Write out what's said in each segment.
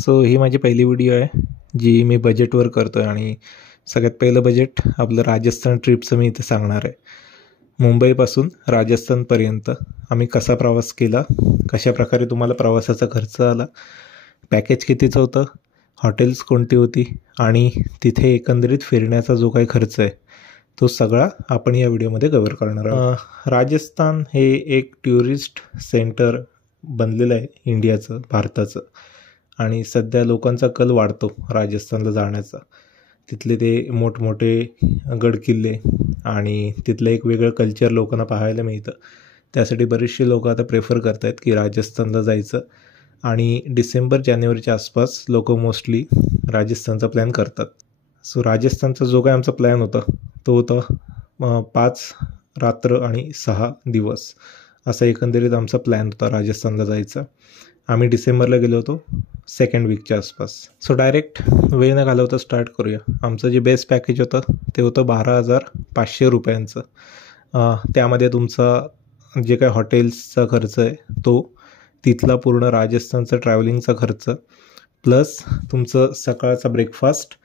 So ही माझी पहिली video आहे जी मी बजेटवर करतो आहे आणि सगळ्यात पहिलं बजेट आपलं राजस्थान ट्रिपचं मी इथे सांगणार आहे। मुंबईपासून राजस्थानपर्यंत आम्ही कसा प्रवास केला, कशा प्रकारे तुम्हाला प्रवासाचा खर्च आला, पॅकेज कितीचं होतं, हॉटेल्स कोणती होती आणि तिथे एकंदरीत फिरण्याचा जो काही खर्च आहे तो सगळा आपण या व्हिडिओमध्ये कव्हर करणार आहोत। राजस्थान हे एक टुरिस्ट सेंटर बनलेलं आहे इंडियाचं, भारताचं, आणि सध्या लोकांचा कल वाढतो राजस्थानला जाण्याचा। तिथले ते मोठमोठे गडकिल्ले आणि तिथलं एक वेगळं कल्चर लोकांना पाहायला मिळतं। त्यासाठी बरेचसे लोक आता प्रेफर करत आहेत की राजस्थानला जायचं आणि डिसेंबर-जानेवारीच्या आसपास लोक मोस्टली राजस्थानचा प्लॅन करतात। सो राजस्थानचा जो काही आमचा प्लॅन होता तो होता 5 रात्र आणि 6 दिवस असा एकंदरीत आमचा प्लॅन होता राजस्थानला जायचा। आम्ही डिसेंबरला गेलो होतो 2nd वीकच्या आसपास। सो डायरेक्ट वेळ न घालवता स्टार्ट करूया। आमचं जे बेस्ट पॅकेज होतं ते होतं 12,500 रुपयांचं। त्यामध्ये तुमचा जे काही हॉटेल्सचा खर्च आहे तो, तिथला पूर्ण राजस्थानचा ट्रॅव्हलिंगचा खर्च, प्लस तुमचं सकाळचा ब्रेकफास्ट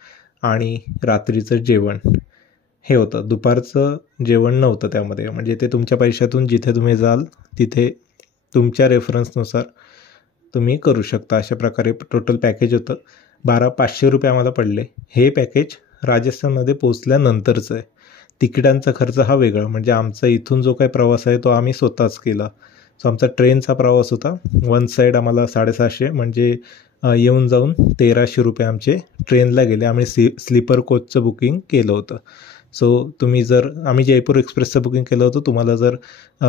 आणि रात्रीचं जेवण हे होतं। दुपारचं जेवण नव्हतं त्यामध्ये, म्हणजे ते तुमच्या पैशातून जिथे तुम्ही जाल तिथे तुमच्या रेफरन्सनुसार तुम्ही करू शकता। अशा प्रकारे टोटल पॅकेज होतं। 12,500 रुपये आम्हाला पडले। हे पॅकेज राजस्थानमध्ये पोचल्यानंतरचं आहे। तिकिटांचा खर्च हा वेगळा, म्हणजे आमचा इथून जो काही प्रवास आहे तो आम्ही स्वतःच केला। सो आमचा ट्रेनचा प्रवास होता। वन साईड आम्हाला 750, म्हणजे येऊन जाऊन 1,300 रुपये आमचे ट्रेनला गेले। आम्ही स्लीपर कोचचं बुकिंग केलं होतं। सो तुम्ही जर, आम्ही जयपूर एक्सप्रेसचं बुकिंग केलं होतं, तुम्हाला जर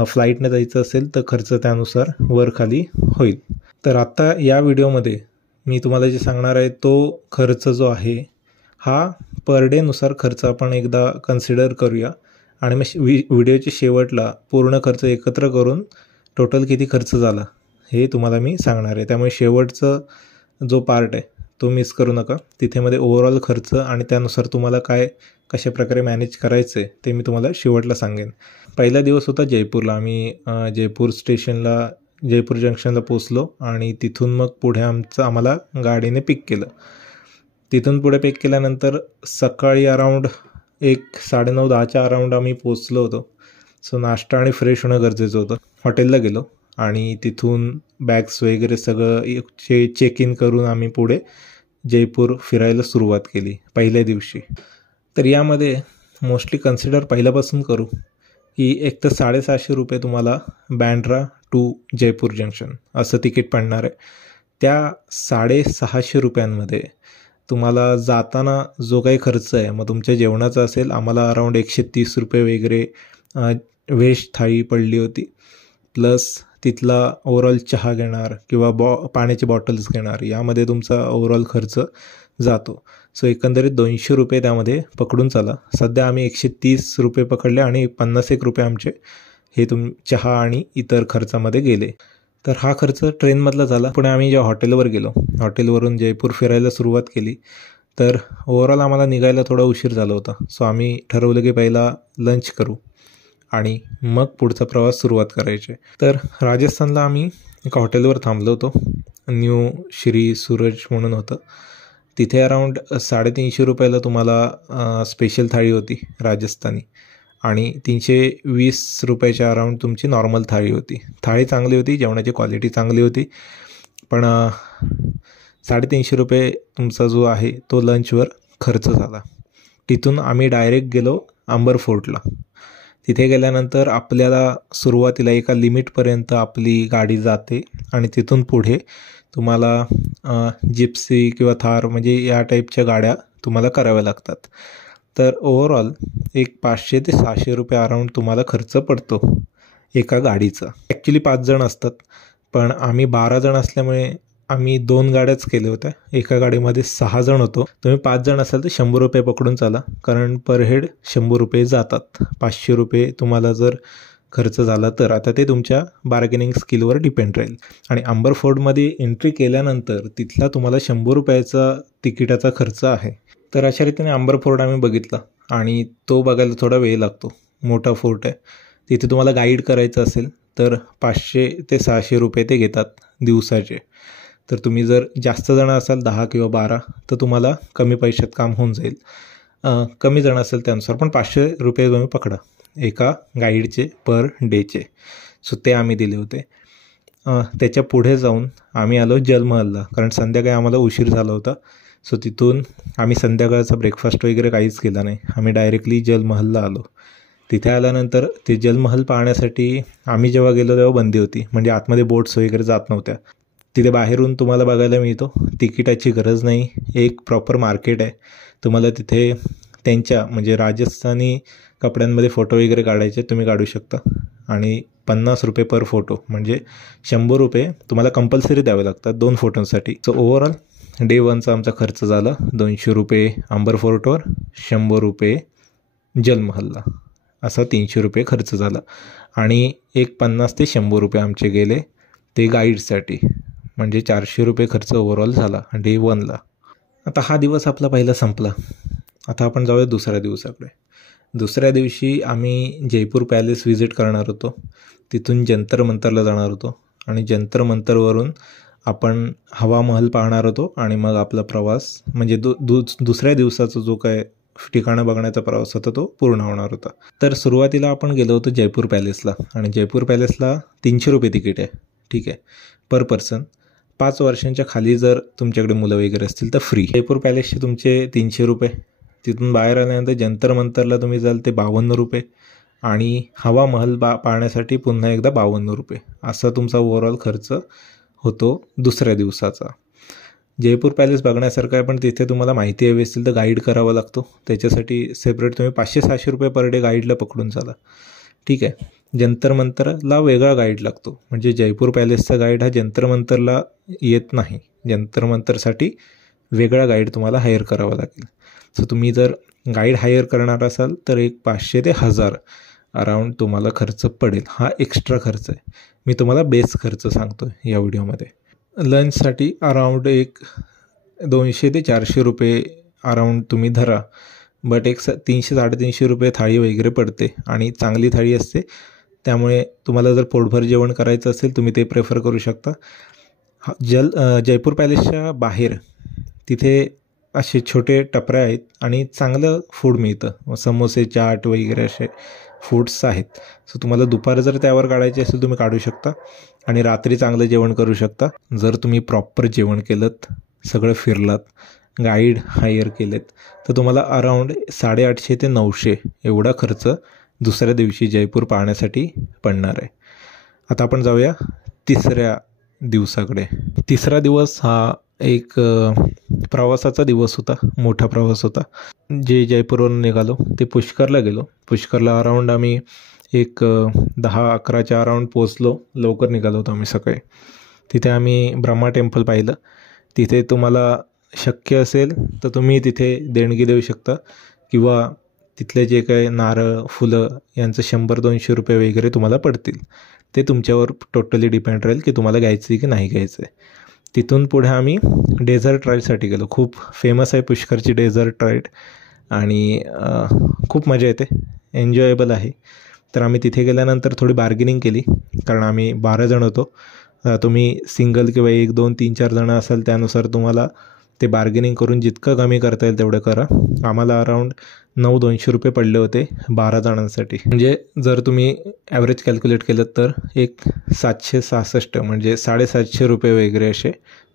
फ्लाईटने जायचं असेल तर खर्च त्यानुसार वर खाली होईल। तर आता या व्हिडिओमध्ये मी तुम्हाला जे सांगणार आहे तो खर्च जो आहे हा पर डेनुसार खर्च आपण एकदा कन्सिडर करूया आणि मग व्हिडिओच्या शेवटला पूर्ण खर्च एकत्र करून टोटल किती खर्च झाला हे तुम्हाला मी सांगणार आहे। त्यामुळे शेवटचं जो पार्ट आहे तो मिस करू नका। तिथे मध्ये ओव्हरऑल खर्च आणि त्यानुसार तुम्हाला काय कशा प्रकारे मॅनेज करायचं आहे ते मी तुम्हाला शेवटला सांगेन। पहिला दिवस होता जयपूरला। आम्ही जयपूर जंक्शनला पोचलो आणि तिथून मग पुढे आम्हाला गाडीने पिक केलं। तिथून पुढे पिक केल्यानंतर सकाळी अराऊंड 9:30-10च्या अराऊंड आम्ही पोचलो होतो। सो नाश्ता आणि फ्रेश होणं गरजेचं होतं। हॉटेलला गेलो आणि तिथून बॅग्स वगैरे सगळं चेक इन करून आम्ही पुढे जयपूर फिरायला सुरुवात केली पहिल्या दिवशी। तर यामध्ये मोस्टली कन्सिडर पहिल्यापासून करू की एक तर 750 रुपये तुम्हाला बँड्रा टू जयपूर जंक्शन असं तिकीट पडणार आहे। त्या 650 रुपयांमध्ये तुम्हाला जाताना जो काही खर्च आहे, मग तुमच्या जेवणाचा असेल, आम्हाला अराऊंड 130 रुपये वगैरे व्हेज थाळी पडली होती, प्लस तिथला ओव्हरऑल चहा घेणार किंवा पाण्याची बॉटल्स घेणार, यामध्ये तुमचा ओव्हरऑल खर्च जातो। सो एकंदरीत 200 रुपये त्यामध्ये पकडून चाला। सध्या आम्ही 130 रुपये पकडले आणि 51 रुपये आमचे हे चहा आणि इतर खर्चामध्ये गेले। तर हा खर्च ट्रेनमधला झाला। पुढे आम्ही जेव्हा हॉटेलवर गेलो, हॉटेलवरून जयपूर फिरायला सुरुवात केली, तर ओव्हरऑल आम्हाला निघायला थोडा उशीर झाला होता। सो आम्ही ठरवलं की पहिला लंच करू आणि मग पुढचा प्रवास सुरुवात करायची। तर राजस्थानला आम्ही एका हॉटेलवर थांबलो होतो, न्यू श्री सूरज म्हणून होतं। तिथे अराऊंड 350 रुपयाला तुम्हाला स्पेशल थाळी होती राजस्थानी आणि 320 रुपयाच्या अराऊंड तुमची नॉर्मल थाळी होती। थाळी चांगली होती, जेवणाची क्वालिटी चांगली होती, पण 350 रुपये तुमचा जो आहे तो लंचवर खर्च झाला। तिथून आम्ही डायरेक्ट गेलो अंबर फोर्टला। तिथे गेल्यानंतर आपल्याला सुरुवातीला एका लिमिटपर्यंत आपली गाडी जाते आणि तिथून पुढे तुम्हाला जिप्सी किंवा थार, म्हणजे या टाईपच्या गाड्या तुम्हाला कराव्या लागतात। तर ओव्हरऑल एक 500 ते 600 रुपये अराऊंड तुम्हाला खर्च पडतो एका गाडीचा। ॲक्च्युली 5 जण असतात, पण आम्ही 12 जण असल्यामुळे आम्ही 2 गाड्याच केल्या होत्या। एका गाडीमध्ये 6 जण होतो। तुम्ही 5 जण असाल तर 100 रुपये पकडून चाला, कारण पर हेड 100 रुपये जातात। 500 रुपये तुम्हाला जर खर्च झाला तर आता ते तुमच्या बार्गेनिंग स्किलवर डिपेंड राहील। आणि अंबर फोर्टमध्ये एंट्री केल्यानंतर तिथला तुम्हाला 100 रुपयाचा तिकिटाचा खर्च आहे। तर अशा रीतीने अंबर फोर्ट आम्ही बघितला आणि तो बघायला थोडा वेळ लागतो। मोठा फोर्ट आहे, तिथे तुम्हाला गाईड करायचं असेल तर 500 ते 600 रुपये ते घेतात दिवसाचे। तर तुम्ही जर जास्त जण असाल 10 किंवा 12 तर तुम्हाला कमी पैशात काम होऊन जाईल. कमी जण असेल त्यानुसार पण 500 रुपये तुम्ही पकडा एका गाईडचे पर डेचे. सो ते आम्ही दिले होते. त्याच्या पुढे जाऊन आम्ही आलो जलमहलला, कारण संध्याकाळी आम्हाला उशीर झाला होता. सो तिथून आम्ही संध्याकाळचा ब्रेकफास्ट वगैरे काहीच केला नाही. आम्ही डायरेक्टली जलमहलला आलो. तिथे आल्यानंतर ते जलमहल पाहण्यासाठी आम्ही जेव्हा गेलो तेव्हा बंदी होती, म्हणजे आतमध्ये बोट्स वगैरे जात नव्हत्या. तिथे बाहेरून तुम्हाला बघायला मिळतो. तिकिटाची गरज नाही. एक प्रॉपर मार्केट आहे. तुम्हाला तिथे त्यांच्या म्हणजे राजस्थानी कपड्यांमध्ये फोटो वगैरे काढायचे तुम्ही काढू शकता. आणि 50 रुपये पर फोटो, म्हणजे 100 रुपये तुम्हाला कंपल्सरी द्यावे लागतात 2 फोटोंसाठी. सो ओव्हरऑल डे 1चा आमचा खर्च झाला 200 रुपये अंबर फोर्टवर, 100 रुपये जलमहलला, असा 300 रुपये खर्च झाला. आणि एक 50 ते 100 रुपये आमचे गेले ते गाईडसाठी, म्हणजे 400 रुपये खर्च ओव्हरऑल झाला डे 1ला. आता हा दिवस आपला पहिला संपला. आता आपण जाऊया दुसऱ्या दिवसाकडे. दुसऱ्या दिवशी आम्ही जयपूर पॅलेस व्हिजिट करणार होतो. तिथून जंतर मंतरला जाणार होतो आणि जंतर मंतरवरून आपण हवा महल पाहणार होतो. आणि मग आपला प्रवास म्हणजे दुसऱ्या दिवसाचा जो काय ठिकाणं बघण्याचा प्रवास होता तो पूर्ण होणार होता. तर सुरुवातीला आपण गेलो होतो जयपूर पॅलेसला. आणि जयपूर पॅलेसला 300 रुपये तिकीट आहे, ठीक आहे, पर पर्सन. 5 वर्षांच्या खाली जर तुमच्याकडे मुलं वगैरे असतील तर फ्री. जयपूर पॅलेसचे तुमचे 300 रुपये. तिथून बाहेर आल्यानंतर जंतर मंतरला तुम्ही जाल ते 52 रुपये. आणि हवा महल पाहण्यासाठी पुन्हा एकदा 52 रुपये. असा तुमचा ओव्हरऑल खर्च होतो दुसऱ्या दिवसाचा. जयपूर पॅलेस बघण्यासारखं आहे, पण तिथे तुम्हाला माहिती हवी असेल तर गाईड करावा लागतो. त्याच्यासाठी सेपरेट तुम्ही 500-600 रुपये पर डे गाईडला पकडून चाला, ठीक आहे. जंतर मंतरला वेगळा गाईड लागतो, म्हणजे जयपूर पॅलेसचा गाईड हा जंतर मंतरला येत नाही. जंतर मंतरसाठी वेगळा गाईड तुम्हाला हायर करावा लागेल. सो तुम्ही जर गाईड हायर करणार असाल तर एक 500 ते 1000 अराऊंड तुम्हाला खर्च पडेल. हा एक्स्ट्रा खर्च आहे. मी तुम्हाला बेस खर्च सांगतो या व्हिडिओमध्ये. लंचसाठी अराऊंड एक 200 ते 400 रुपये अराऊंड तुम्ही धरा. बट एक 300-350 रुपये थाळी वगैरे पडते आणि चांगली थाळी असते. त्यामुळे तुम्हाला जर पोटभर जेवण करायचं असेल तुम्ही ते प्रेफर करू शकता. जयपूर पॅलेसच्या बाहेर तिथे असे छोटे टपरे आहेत आणि चांगलं फूड मिळतं. समोसे, चाट वगैरे असे फूड्स आहेत. सो तुम्हाला दुपार जर त्यावर काढायचे असेल तुम्ही काढू शकता आणि रात्री चांगलं जेवण करू शकता. जर तुम्ही प्रॉपर जेवण केलं, सगळं फिरलात, गाईड हायर केलेत, तर तुम्हाला अराऊंड 850 ते 900 एवढा खर्च दुसऱ्या दिवशी जयपूर पाहण्यासाठी पडणार आहे. आता आपण जाऊया तिसऱ्या दिवसाकडे. तिसरा दिवस हा एक प्रवासाचा दिवस होता, मोठा प्रवास होता. जे जयपूरवरून निघालो ते पुष्करला गेलो. पुष्करला अराऊंड आम्ही एक 10-11च्या अराऊंड पोचलो. लवकर निघालो होतो आम्ही सकाळी. तिथे आम्ही ब्रह्मा टेम्पल पाहिलं. तिथे तुम्हाला शक्य असेल तर तुम्ही तिथे देणगी देऊ शकता किंवा तिथले जे काही नारळ, फुलं यांचं 100-200 रुपये वगैरे तुम्हाला पडतील. ते तुमच्यावर टोटली डिपेंड राहील की तुम्हाला घ्यायचं आहे की नाही घ्यायचं आहे. तिथून पुढे आम्ही डेझर्ट राईडसाठी गेलो. खूप फेमस आहे पुष्करची डेझर्ट राईड आणि खूप मजा येते, एन्जॉयेबल आहे. तर आम्ही तिथे गेल्यानंतर थोडी बार्गेनिंग केली, कारण आम्ही 12 जण होतो. तुम्ही सिंगल किंवा 1, 2, 3, 4 जण असाल त्यानुसार तुम्हाला ते बार्गेनिंग करून जितकं कमी करता येईल तेवढं करा. आम्हाला अराऊंड 900-200 रुपये पडले होते 12 जणांसाठी. म्हणजे जर तुम्ही ॲव्हरेज कॅल्क्युलेट केलं तर एक 766 म्हणजे 750 रुपये वगैरे असे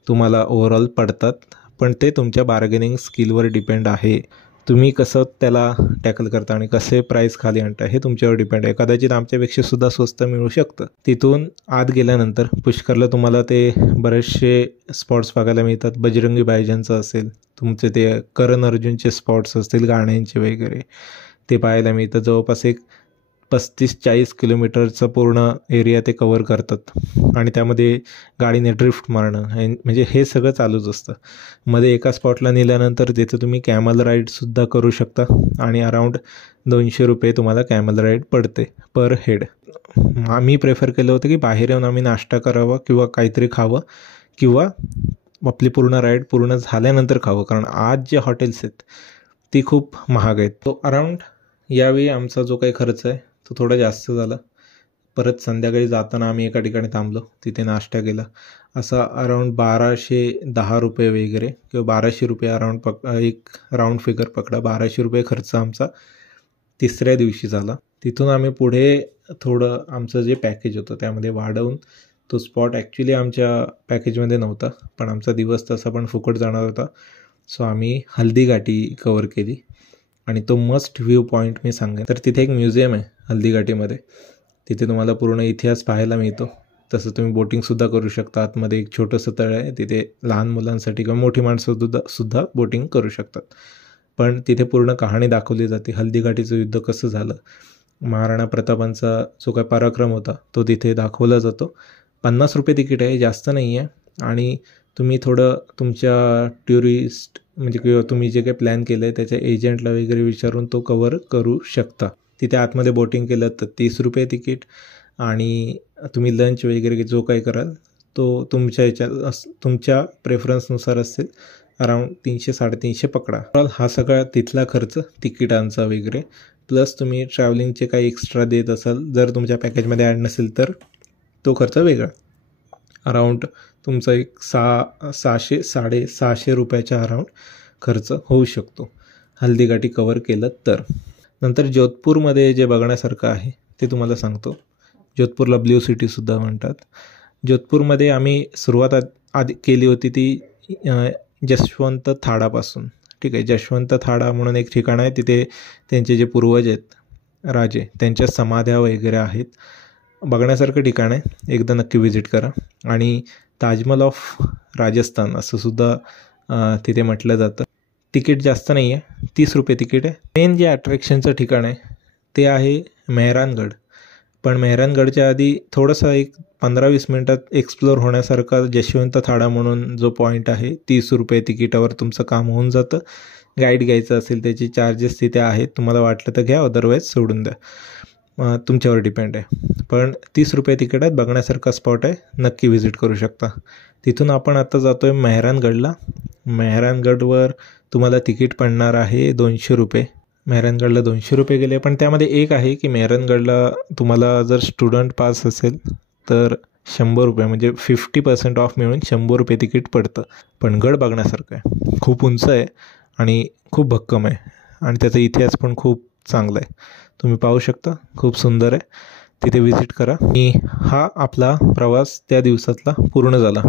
तुम्हाला ओव्हरऑल पडतात. पण ते तुमच्या बार्गेनिंग स्किलवर डिपेंड आहे. तुम्ही कसं त्याला टॅकल करता आणि कसे प्राईस खाली आणता हे तुमच्यावर डिपेंड आहे. कदाचित आमच्यापेक्षा सुद्धा स्वस्त मिळू शकतं. तिथून आत गेल्यानंतर पुष्करला तुम्हाला ते बरेचसे स्पॉट्स बघायला मिळतात. बजरंगी भाईजानचं असेल, तुमचे ते करण अर्जुनचे स्पॉट्स असतील गाण्यांचे वगैरे, ते पाहायला मिळतं. जवळपास एक 35-40 किलोमीटरचं पूर्ण एरिया ते कवर करतात आणि त्यामध्ये गाडीने ड्रिफ्ट मारणं म्हणजे हे सगळं चालूच असतं. मध्ये एका स्पॉटला नेल्यानंतर तिथे तुम्ही कॅमल राईडसुद्धा करू शकता आणि अराऊंड 200 रुपये तुम्हाला कॅमल राईड पडते पर हेड. आम्ही प्रेफर केलं होतं की बाहेर येऊन आम्ही नाश्ता करावा किंवा काहीतरी खावं किंवा आपली पूर्ण राईड पूर्ण झाल्यानंतर खावं, कारण आज जे हॉटेल्स आहेत ती खूप महाग आहेत. तो अराऊंड यावेळी आमचा जो काही खर्च आहे तो थोडा जास्त झाला. परत संध्याकाळी जाताना आम्ही एका ठिकाणी थांबलो, तिथे नाश्ता केला. असा अराऊंड 1210 रुपये वगैरे किंवा 1200 रुपये अराऊंड एक राऊंड फिगर पकडा, 1200 रुपये खर्च आमचा तिसऱ्या दिवशी झाला. तिथून आम्ही पुढे थोडं आमचं जे पॅकेज होतं त्यामध्ये वाढवून तो स्पॉट ॲक्च्युली आमच्या पॅकेजमध्ये नव्हता, पण आमचा दिवस तसा पण फुकट जाणार होता. सो आम्ही हल्दीघाटी कवर केली आणि तो मस्ट व्ह्यू पॉईंट मी सांगेन. तर तिथे एक म्युझियम आहे हल्दीघाटीमध्ये, तिथे तुम्हाला पूर्ण इतिहास पाहायला मिळतो. तसं तुम्ही बोटिंगसुद्धा करू शकता. आतमध्ये एक छोटंसं तळ आहे, तिथे लहान मुलांसाठी किंवा मोठी माणसंसुद्धा बोटिंग करू शकतात. पण तिथे पूर्ण कहाणी दाखवली जाते. हल्दीघाटीचं युद्ध कसं झालं, महाराणा प्रतापांचा जो काय पराक्रम होता तो तिथे दाखवला जातो. 50 रुपये तिकीट आहे, जास्त नाही आहे. आणि तुम्ही थोडं तुमच्या टुरिस्ट म्हणजे किंवा तुम्ही जे काही प्लॅन केलं आहे त्याच्या एजंटला वगैरे विचारून तो कवर करू शकता. तिथे आतमध्ये बोटिंग केलं तर 30 रुपये तिकीट, आणि तुम्ही लंच वगैरे जो काही कराल तो तुमच्या प्रेफरन्सनुसार असेल, अराऊंड 300-350 पकडा. हा सगळा तिथला खर्च तिकिटांचा वगैरे, प्लस तुम्ही ट्रॅव्हलिंगचे काही एक्स्ट्रा देत असाल, जर तुमच्या पॅकेजमध्ये ॲड नसेल तर तो खर्च वेगळा. अराऊंड तुमचा एक 600-650 रुपयाच्या अराऊंड खर्च होऊ शकतो हल्दीघाटी कवर केलं तर. नंतर जोधपूरमध्ये जे बघण्यासारखं आहे ते तुम्हाला सांगतो. जोधपूरला ब्ल्यू सिटीसुद्धा म्हणतात. जोधपूरमध्ये आम्ही सुरुवात आधी केली होती ती जशवंत थाडापासून. ठीक आहे, जशवंत थाडा म्हणून एक ठिकाण आहे, तिथे त्यांचे जे पूर्वज आहेत राजे त्यांच्या समाध्या वगैरे आहेत. बघण्यासारखं ठिकाण आहे, एकदा नक्की व्हिजिट करा. आणि ताजमहल ऑफ राजस्थान असं सुद्धा तिथे म्हटलं जातं. तिकीट जास्त नाही आहे, 30 रुपये तिकीट आहे. मेन जे अट्रॅक्शनचं ठिकाण आहे ते आहे मेहरानगड. पण मेहरानगडच्या आधी थोडंसं एक 15-20 मिनटात एक्सप्लोअर होण्यासारखा जशवंत थाडा म्हणून जो पॉईंट आहे, 30 रुपये तिकीटावर तुमचं काम होऊन जातं. गाईड घ्यायचं असेल त्याची चार्जेस तिथे आहेत, तुम्हाला वाटलं तर घ्या, अदरवाईज सोडून द्या, तुमच्यावर डिपेंड आहे. पण 30 रुपये तिकीट आहे, बघण्यासारखा स्पॉट आहे, नक्की व्हिजिट करू शकता. तिथून आपण आता जातो आहे मेहरानगडला. मेहरानगडवर तुम्हाला तिकीट पडणार आहे 200 रुपये. मेहरानगडला 200 रुपये गेले, पण त्यामध्ये एक आहे की मेहरानगडला तुम्हाला जर स्टुडंट पास असेल तर 100 रुपये म्हणजे 50% ऑफ मिळून 100 रुपये तिकीट पडतं. पण गड बघण्यासारखं आहे, खूप उंच आहे आणि खूप भक्कम आहे, आणि त्याचा इतिहास पण खूप चांगला आहे. तुम्ही पाहू शकता, खूप सुंदर आहे, तिथे व्हिजिट करा. आणि हा आपला प्रवास त्या दिवसातला पूर्ण झाला.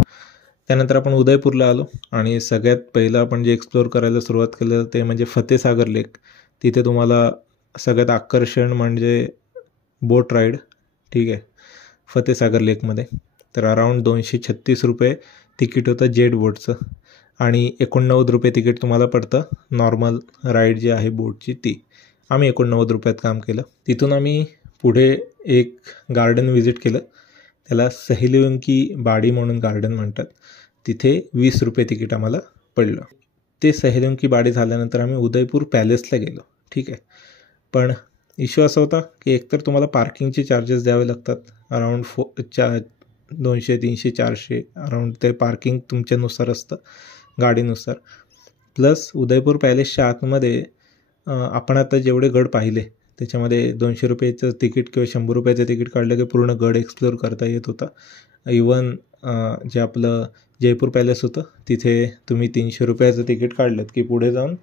त्यानंतर आपण उदयपूरला आलो आणि सगळ्यात पहिलं आपण जे एक्सप्लोअर करायला सुरुवात केलं ते म्हणजे फतेसागर लेक. तिथे तुम्हाला सगळ्यात आकर्षण म्हणजे बोट राईड. ठीक आहे, फतेसागर लेकमध्ये तर अराऊंड 236 रुपये तिकीट होतं जेट बोटचं, आणि 89 रुपये तिकीट तुम्हाला पडतं नॉर्मल राईड जी आहे बोटची ती. आम्ही 89 रुपयात काम केलं. तिथून आम्ही पुढे एक गार्डन व्हिजिट केलं, त्याला सहेलियन बाडी म्हणून गार्डन म्हणतात. तिथे 20 रुपये तिकीट आम्हाला पडलं. ते सहेलियन बाडी झाल्यानंतर आम्ही उदयपूर पॅलेसला गेलो. ठीक आहे, पण इश्यू असा होता की एकतर तुम्हाला पार्किंगचे चार्जेस द्यावे लागतात, अराऊंड 200, 300, 400 अराऊंड. ते पार्किंग तुमच्यानुसार असतं, गाडीनुसार. प्लस उदयपूर पॅलेसच्या आतमध्ये आपण आता जेवढे गड पाहिले त्याच्यामध्ये 200 रुपयाचं तिकीट किंवा 100 रुपयाचं तिकीट काढलं की पूर्ण गड एक्सप्लोअर करता येत होता. इवन जे आपलं जयपूर पॅलेस होतं तिथे तुम्ही 300 रुपयाचं तिकीट काढलं की पुढे जाऊन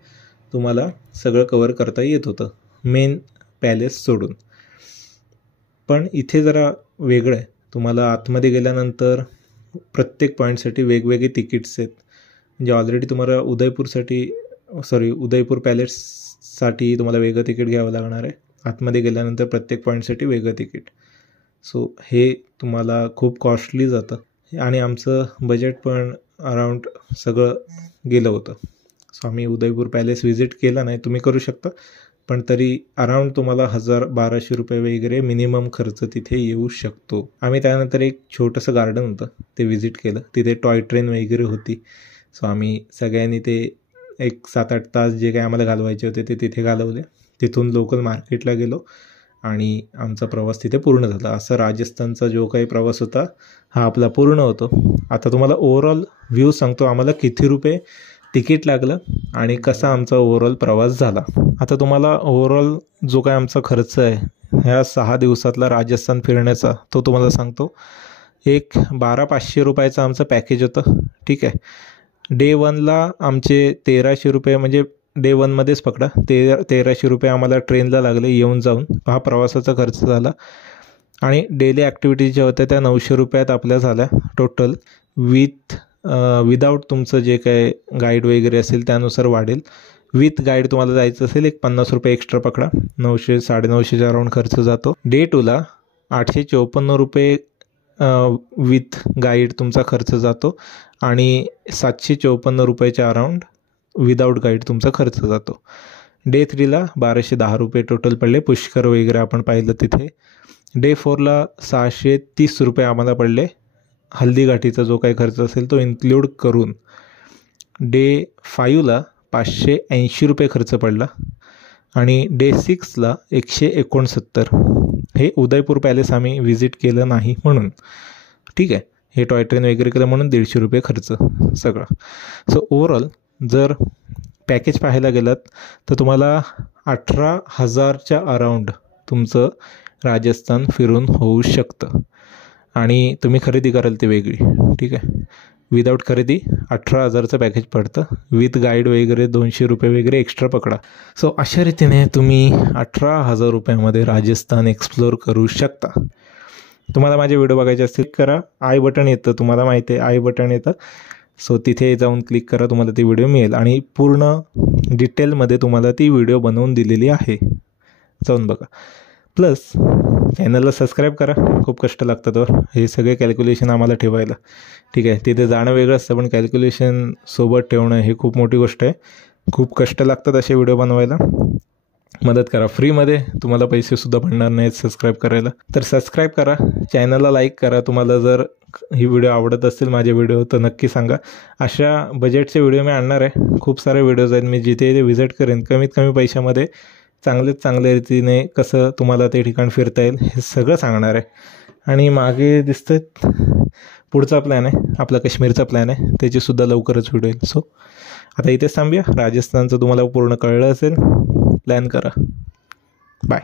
तुम्हाला सगळं कवर करता येत होतं, मेन पॅलेस सोडून. पण इथे जरा वेगळं आहे, तुम्हाला आतमध्ये गेल्यानंतर प्रत्येक पॉईंटसाठी वेगवेगळे तिकीट्स आहेत. म्हणजे ऑलरेडी तुम्हाला उदयपूर पॅलेससाठी तुम्हाला वेगळं तिकीट घ्यावं लागणार आहे, आतमध्ये गेल्यानंतर प्रत्येक पॉईंटसाठी वेगळं तिकीट. सो हे तुम्हाला खूप कॉस्टली जातं, आणि आमचं बजेट पण अराऊंड सगळं गेलं होतं. सो आम्ही उदयपूर पॅलेस व्हिजिट केला नाही, तुम्ही करू शकता, पण तरी अराऊंड तुम्हाला 1000-1200 रुपये वगैरे मिनिमम खर्च तिथे येऊ शकतो. आम्ही त्यानंतर एक छोटंसं गार्डन होतं ते व्हिजिट केलं, तिथे टॉय ट्रेन वगैरे होती. सो आम्ही सगळ्यांनी ते एक 7-8 तास जे काही आम्हाला घालवायचे होते ते तिथे घालवले. तिथून लोकल मार्केटला गेलो आणि आमचा प्रवास तिथे पूर्ण झाला. असं राजस्थानचा जो काही प्रवास होता हा आपला पूर्ण होतो. आता तुम्हाला ओव्हरऑल व्ह्यू सांगतो, आम्हाला किती रुपये तिकीट लागलं आणि कसा आमचा ओव्हरऑल प्रवास झाला. आता तुम्हाला ओव्हरऑल जो काय आमचा खर्च आहे ह्या 6 दिवसातला राजस्थान फिरण्याचा तो तुम्हाला सांगतो. एक 12,500 रुपयाचं आमचं पॅकेज होतं. ठीक आहे. डे 1ला आमचे 1,300 रुपये, म्हणजे डे 1मध्येच पकडा, 1,300 रुपये आम्हाला ट्रेनला लागले येऊन जाऊन. हा प्रवासाचा खर्च झाला. आणि डेली ॲक्टिव्हिटीज ज्या होत्या त्या 900 रुपयात आपल्या झाल्या टोटल. विदाऊट तुमचं जे काय गाईड वगैरे असेल त्यानुसार वाढेल. विथ गाईड तुम्हाला जायचं असेल एक 50 रुपये एक्स्ट्रा पकडा, 900 950च्या अराऊंड खर्च जातो. डे 2ला 854 रुपये विथ गाईड तुमचा खर्च जातो आणि 754 रुपयाच्या अराऊंड विदाऊट गाईड तुमचा खर्च जातो. डे 3ला 1210 रुपये टोटल पडले, पुष्कर वगैरे आपण पाहिलं तिथे. डे 4ला 630 रुपये आम्हाला पडले, हल्दीघाटीचा जो काही खर्च असेल तो इन्क्लूड करून. डे 5ला 580 रुपये खर्च पडला आणि डे 6ला 169. हे उदयपूर पॅलेस आम्ही व्हिजिट केलं नाही म्हणून. ठीक आहे. हे टॉय ट्रेन वगैरे केलं म्हणून 150 रुपये खर्च सगळं. सो ओव्हरऑल जर पॅकेज पाहायला गेलात तर तुम्हाला 18,000च्या अराऊंड तुमचं राजस्थान फिरून होऊ शकतं. आणि तुम्ही खरेदी कराल ती वेगळी. ठीक आहे. विदाऊट खरेदी 18,000चं पॅकेज पडतं. विथ गाईड वगैरे 200 रुपये वगैरे एक्स्ट्रा पकडा. सो अशा रीतीने तुम्ही 18,000 रुपयामध्ये राजस्थान एक्सप्लोअर करू शकता. तुम्हाला माझे व्हिडिओ बघायचे असतील करा, आय बटन येतं, तुम्हाला माहिती आहे आय बटन येतं. सो तिथे जाऊन क्लिक करा, तुम्हाला ती व्हिडिओ मिळेल आणि पूर्ण डिटेलमध्ये तुम्हाला ती व्हिडिओ बनवून दिलेली आहे, जाऊन बघा. प्लस चॅनलला सबस्क्राईब करा, खूप कष्ट लागतात हे सगळे कॅल्क्युलेशन आम्हाला ठेवायला. ठीक आहे. तिथे जाणं वेगळं असतं पण कॅल्क्युलेशन सोबत ठेवणं हे खूप मोठी गोष्ट आहे. खूप कष्ट लागतात असे व्हिडिओ बनवायला. मदत करा, फ्रीमध्ये तुम्हाला पैसेसुद्धा पडणार नाहीत सबस्क्राईब करायला. तर सबस्क्राईब करा, चॅनलला लाईक करा. तुम्हाला जर ही व्हिडिओ आवडत असतील माझे व्हिडिओ तर नक्की सांगा. अशा बजेटचे व्हिडिओ मी आणणार आहे. खूप सारे व्हिडिओज आहेत मी जिथे ते व्हिजिट करेन, कमीत कमी पैशामध्ये चांगल्या रीतीने कसं तुम्हाला ते ठिकाण फिरता येईल हे सगळं सांगणार आहे. आणि मागे दिसतं पुढचा प्लॅन आहे आपला, काश्मीरचा प्लॅन आहे, त्याचीसुद्धा लवकरच व्हिडिओ येईल. सो आता इथेच थांबूया. राजस्थानचं तुम्हाला पूर्ण कळलं असेल, प्लॅन करा. बाय.